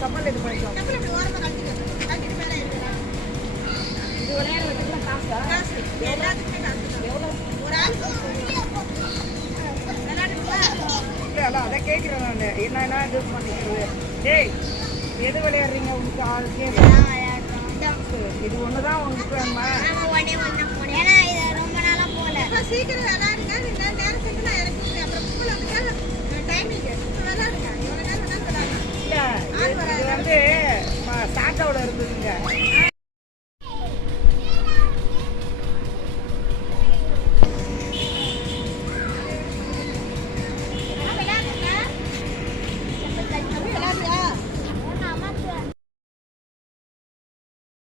கப்பல் இது பண்ணிக்கலாம். இது விளையாட வச்சுக்கலாம். காசு எல்லாத்துக்குமே காசு. எவ்வளோ ஒரு ஆளுக்கு இல்லை அதை கேட்குறேன் நான். என்ன இது பண்ணிக்கிறது? டேய் எது விளையாடுறீங்க? உங்களுக்கு ஆளுக்கே இது ஒன்று தான் உங்களுக்கு வேணுமா? ஏன்னா இது ரொம்ப நாளாக போகல. சீக்கிரம் விளையாடுங்க. நேரம் சேர்த்து நான் இறக்கி அப்புறம் ஸ்கூல் வந்து டைமிங் விளையாடுங்க. இவ்வளோ நேரம் விளையாடுங்க. இல்லை இது வந்து சாட்டாவோட இருந்ததுங்க.